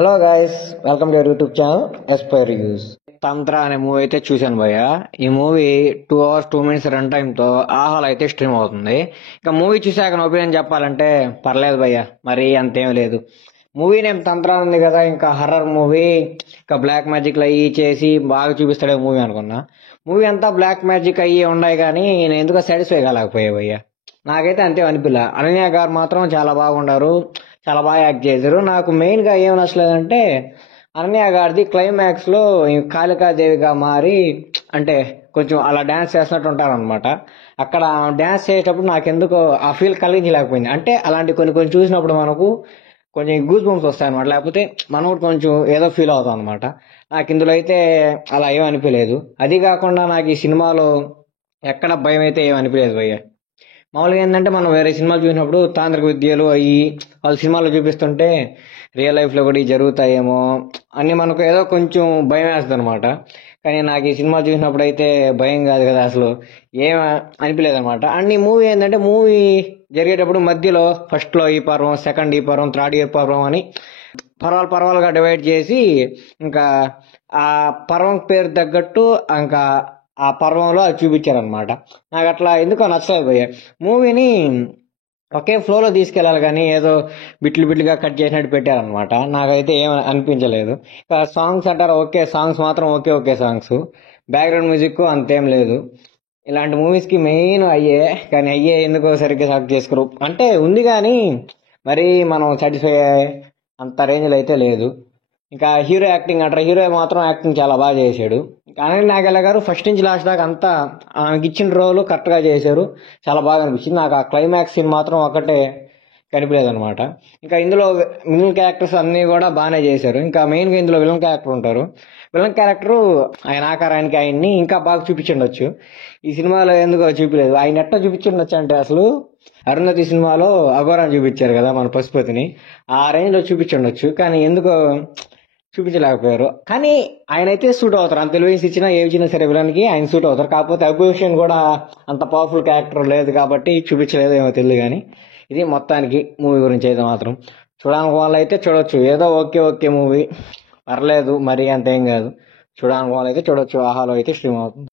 Hello guys, welcome to your YouTube channel Aspire reviews. తంత్ర అనే movie అయితే చూశాను భయ్య. ఈ మూవీ 2 hours 2 minutes రన్ టైంతో ఆహాలో అయితే స్ట్రీమ్ అవుతుంది. ఇక మూవీ చూశాక నా ఒపీనియన్ చెప్పాలంటే పర్లేదు భయ్య, మరీ అంతేం లేదు. మూవీ నేమ్ తంత్ర ఉంది కదా, ఇంకా హర్రర్ మూవీ, ఇంకా బ్లాక్ మ్యాజిక్లు అయ్యి చేసి బాగా చూపిస్తాడే మూవీ అనుకున్నా. మూవీ అంతా బ్లాక్ మ్యాజిక్ అయ్యి ఉన్నాయి కానీ నేను ఎందుకో సాటిస్ఫై కాలేకపోయా భయ్య. నాకైతే అంతే అనిపిల్ల. అనన్య గారు మాత్రం చాలా బాగుండారు, చాలా బాగా యాక్ట్ చేశారు. నాకు మెయిన్గా ఏం నచ్చలేదంటే అనన్య గారిది క్లైమాక్స్లో కాళికాదేవిగా మారి అంటే కొంచెం అలా డ్యాన్స్ చేస్తున్నట్టు ఉంటారనమాట. అక్కడ డ్యాన్స్ చేసేటప్పుడు నాకెందుకో ఆ ఫీల్ కలిగించలేకపోయింది. అంటే అలాంటి కొన్ని కొన్ని చూసినప్పుడు మనకు కొంచెం గూస్ బంప్స్ వస్తాయి అనమాట, లేకపోతే మనం కూడా కొంచెం ఏదో ఫీల్ అవుతాం అనమాట. నాకు ఇందులో అయితే అలా ఏం అనిపించలేదు. అది కాకుండా నాకు ఈ సినిమాలో ఎక్కడ భయం అయితే ఏం అనిపించలేదు భయ్య. మామూలుగా ఏంటంటే మనం వేరే సినిమాలు చూసినప్పుడు తాంత్రిక విద్యలు అయ్యి వాళ్ళ సినిమాలో చూపిస్తుంటే రియల్ లైఫ్లో కూడా ఇవి జరుగుతాయేమో అని మనకు ఏదో కొంచెం భయం వేస్తుంది అనమాట. కానీ నాకు ఈ సినిమా చూసినప్పుడు అయితే భయం కాదు కదా, అసలు ఏం అనిపించలేదు అనమాట. అండ్ ఈ మూవీ ఏంటంటే మూవీ జరిగేటప్పుడు మధ్యలో ఫస్ట్లో ఈ పర్వం, సెకండ్ ఈ పర్వం, థర్డ్ ఇయర్ పర్వం అని పర్వాలుగా డివైడ్ చేసి ఇంకా ఆ పర్వం పేరు తగ్గట్టు ఇంకా ఆ పర్వంలో అది చూపించారనమాట. నాకు అట్లా ఎందుకో నచ్చలేదు భయ్య. మూవీని ఒకే ఫ్లోలో తీసుకెళ్ళాలి కానీ ఏదో బిట్లుగా కట్ చేసినట్టు పెట్టారనమాట. నాకైతే ఏం అనిపించలేదు. సాంగ్స్ అంటారు, ఓకే సాంగ్స్ మాత్రం ఓకే సాంగ్స్, బ్యాక్గ్రౌండ్ మ్యూజిక్ అంతేం లేదు. ఇలాంటి మూవీస్కి మెయిన్ అయ్యే, కానీ అయ్యే ఎందుకో సరిగ్గా సెలెక్ట్ చేసుకోరు. అంటే ఉంది కానీ మరీ మనం సాటిస్ఫై అంత రేంజ్లో అయితే లేదు. ఇంకా హీరో యాక్టింగ్ అంటారు, హీరో మాత్రం యాక్టింగ్ చాలా బాగా చేశాడు. అనన్య నాగేళ్ళ గారు ఫస్ట్ నుంచి లాస్ట్ దాకా అంతా ఆమెకి ఇచ్చిన రోలు కరెక్ట్గా చేశారు, చాలా బాగా అనిపించింది. నాకు ఆ క్లైమాక్స్ సీన్ మాత్రం ఒకటే కనిపించలేదు అనమాట. ఇంకా ఇందులో మిగిలిన క్యారెక్టర్స్ అన్నీ కూడా బాగానే చేశారు. ఇంకా మెయిన్గా ఇందులో విలన్ క్యారెక్టర్ ఉంటారు. విలన్ క్యారెక్టరు ఆయన ఆకారానికి ఆయన్ని ఇంకా బాగా చూపించుండొచ్చు. ఈ సినిమాలో ఎందుకో చూపించలేదు. ఆయన ఎట్లా చూపించుండొచ్చు అంటే అసలు అరుంధతి సినిమాలో అఘోరాన్ని చూపించారు కదా మన పశుపతిని, ఆ రేంజ్లో చూపించుండొచ్చు. కానీ ఎందుకో చూపించలేకపోయారు. కానీ ఆయన అయితే సూట్ అవుతారు, అంత తెలివేసి ఇచ్చినా ఏ ఇచ్చినా సరే విలన్కి ఆయన సూట్ అవుతారు. కాకపోతే అభిషేక్ కూడా అంత పవర్ఫుల్ క్యారెక్టర్ లేదు కాబట్టి చూపించలేదు, ఏమో తెలియదు. కానీ ఇది మొత్తానికి మూవీ గురించి అయితే మాత్రం చూడడానికి వాళ్ళు అయితే చూడొచ్చు. ఏదో ఓకే మూవీ, పర్లేదు, మరీ అంతేం కాదు. చూడడానికి వాళ్ళు అయితే చూడొచ్చు. ఆహాలో అయితే స్ట్రీమ్ అవుతుంది.